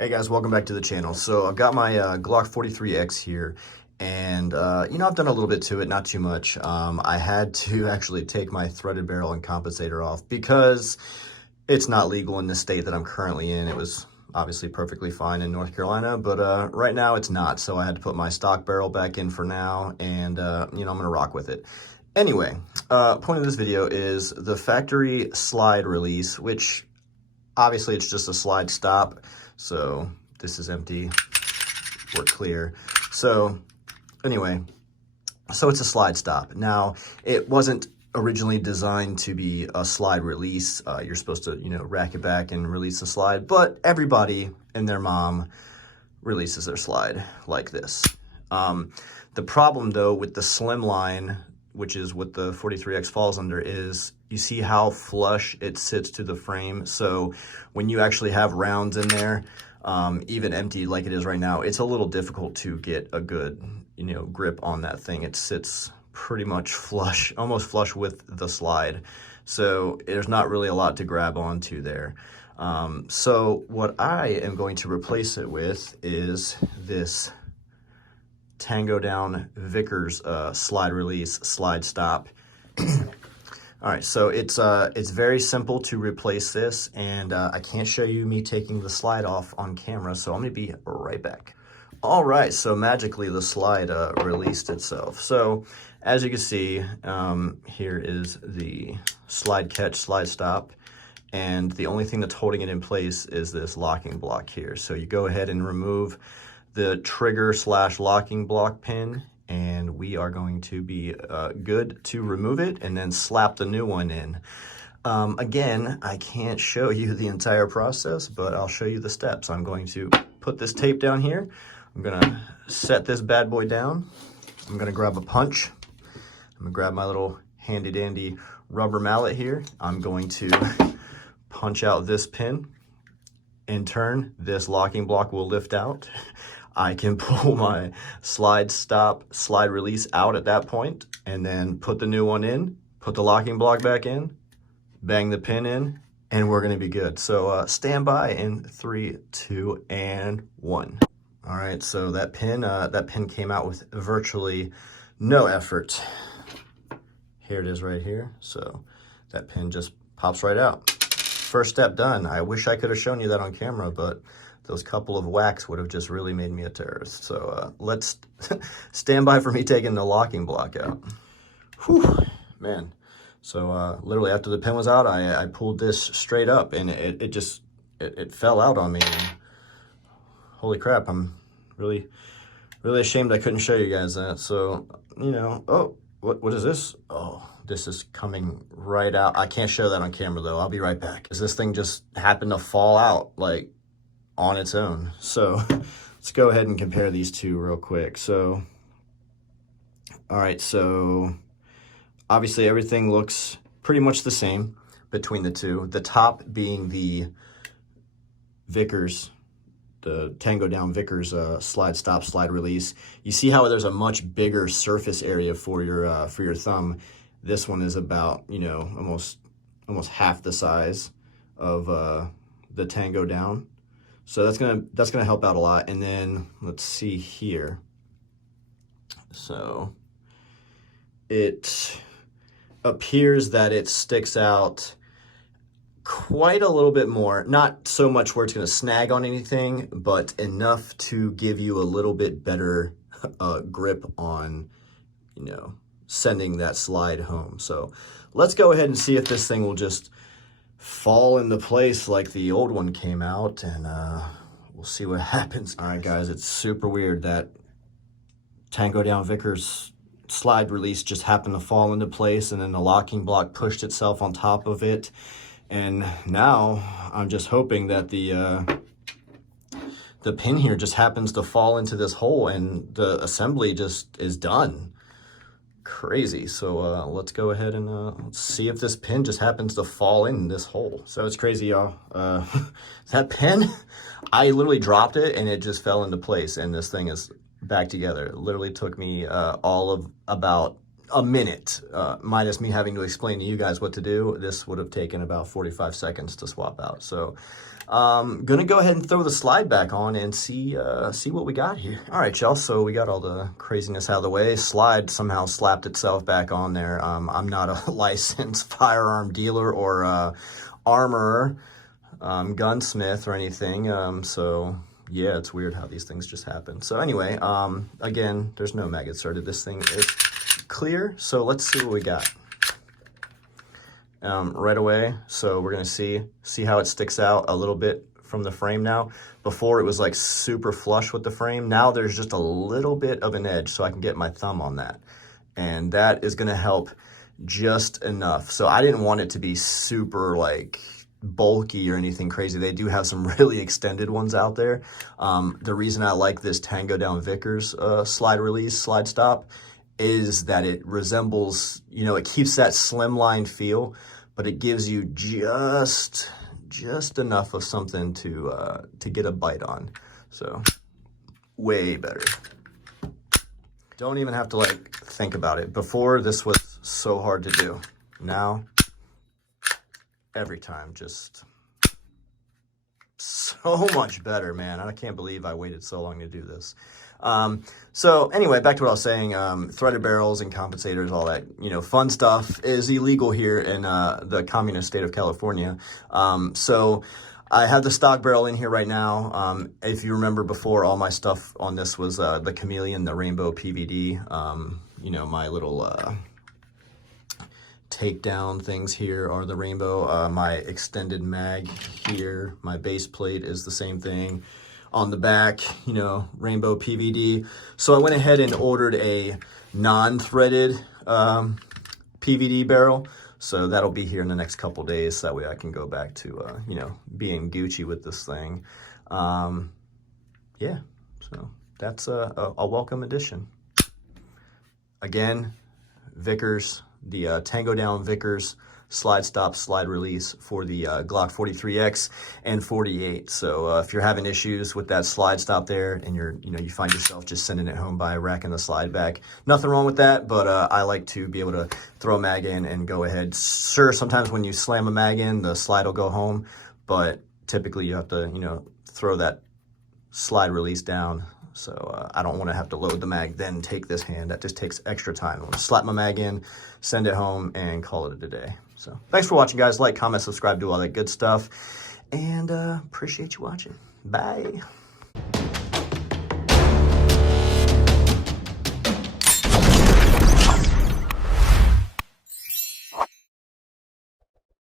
Hey guys, welcome back to the channel. So I've got my Glock 43x here, and I've done a little bit to it, not too much. I had to actually take my threaded barrel and compensator off because it's not legal in the state that I'm currently in. It was obviously perfectly fine in North Carolina, but right now it's not. So I had to put my stock barrel back in for now, and I'm gonna rock with it. Anyway, point of this video is the factory slide release, which obviously it's just a slide stop. So this is empty, we're clear. So anyway, so it's a slide stop. Now, it wasn't originally designed to be a slide release. You're supposed to, rack it back and release the slide, but everybody and their mom releases their slide like this. The problem though with the slim line, which is what the 43x falls under, is you see how flush it sits to the frame. So when you actually have rounds in there, even empty like it is right now, it's a little difficult to get a good, grip on that thing. It sits pretty much flush, almost flush with the slide. So there's not really a lot to grab onto there. So what I am going to replace it with is this Tango Down Vickers slide release, slide stop. All right, so it's very simple to replace this, and I can't show you me taking the slide off on camera, so I'm gonna be right back. All right, so magically the slide released itself. So as you can see, here is the slide catch, slide stop, and the only thing that's holding it in place is this locking block here. So you go ahead and remove the trigger / locking block pin, and we are going to be good to remove it and then slap the new one in. Again, I can't show you the entire process, but I'll show you the steps. I'm going to put this tape down here. I'm gonna set this bad boy down. I'm gonna grab a punch. I'm gonna grab my little handy dandy rubber mallet here. I'm going to punch out this pin. In turn, this locking block will lift out. I can pull my slide stop, slide release out at that point, and then put the new one in, put the locking block back in, bang the pin in, and we're gonna be good. So stand by in 3, 2, and 1. All right, so that pin came out with virtually no effort. Here it is right here. So that pin just pops right out. First step done. I wish I could have shown you that on camera, but those couple of whacks would have just really made me a terrorist. So let's stand by for me taking the locking block out. Whew, man. So literally after the pin was out, I pulled this straight up, and it fell out on me. And holy crap, I'm really ashamed I couldn't show you guys that. So, oh, what is this? Oh, this is coming right out. I can't show that on camera though. I'll be right back. Because this thing just happened to fall out like on its own. So let's go ahead and compare these two real quick. So, all right, so obviously everything looks pretty much the same between the two. The top being the Vickers, the Tango Down Vickers slide stop, slide release. You see how there's a much bigger surface area for your thumb. This one is about, almost half the size of the Tango Down. So that's gonna help out a lot. And then let's see here. So it appears that it sticks out quite a little bit more. Not so much where it's gonna snag on anything, but enough to give you a little bit better grip on, sending that slide home. So let's go ahead and see if this thing will just fall into place like the old one came out, and we'll see what happens. All right, guys, it's super weird that Tango Down Vickers slide release just happened to fall into place, and then the locking block pushed itself on top of it. And now I'm just hoping that the pin here just happens to fall into this hole and the assembly just is done. Crazy. So let's go ahead and let's see if this pin just happens to fall in this hole. So it's crazy, y'all. That pin, I literally dropped it and it just fell into place, and this thing is back together. It literally took me all of about a minute, minus me having to explain to you guys what to do. This would have taken about 45 seconds to swap out. So gonna go ahead and throw the slide back on and see what we got here. All right, y'all, so we got all the craziness out of the way. Slide somehow slapped itself back on there. I'm not a licensed firearm dealer or armorer, gunsmith or anything, so yeah, it's weird how these things just happen. So anyway, again, there's no mag inserted. This thing is clear, so let's see what we got right away. So we're gonna see how it sticks out a little bit from the frame now. Before it was like super flush with the frame. Now there's just a little bit of an edge, so I can get my thumb on that, and that is gonna help just enough. So I didn't want it to be super like bulky or anything crazy. They do have some really extended ones out there. The reason I like this Tango Down Vickers slide release, slide stop, is that it resembles, you know, it keeps that slimline feel, but it gives you just enough of something to get a bite on. So way better. Don't even have to like think about it. Before, this was so hard to do. Now every time, just so much better, man. I can't believe I waited so long to do this. So anyway, back to what I was saying, threaded barrels and compensators, all that, you know, fun stuff is illegal here in the communist state of California. So I have the stock barrel in here right now. If you remember before, all my stuff on this was the Chameleon, the Rainbow PVD, you know, my little takedown things here are the Rainbow. My extended mag here, my base plate is the same thing. On the back, you know, Rainbow PVD. So I went ahead and ordered a non-threaded PVD barrel. So that'll be here in the next couple days. So that way I can go back to, you know, being Gucci with this thing. Yeah, so that's a welcome addition. Again, Vickers, the Tango Down Vickers slide stop, slide release for the Glock 43x and 48. So if you're having issues with that slide stop there and you find yourself just sending it home by racking the slide back, nothing wrong with that, but I like to be able to throw a mag in and go ahead. Sure, sometimes when you slam a mag in, the slide will go home, but typically you have to, you know, throw that slide release down. So I don't want to have to load the mag, then take this hand. That just takes extra time. I'll slap my mag in, send it home, and call it a day. So thanks for watching, guys. Like, comment, subscribe, do all that good stuff. And appreciate you watching. Bye.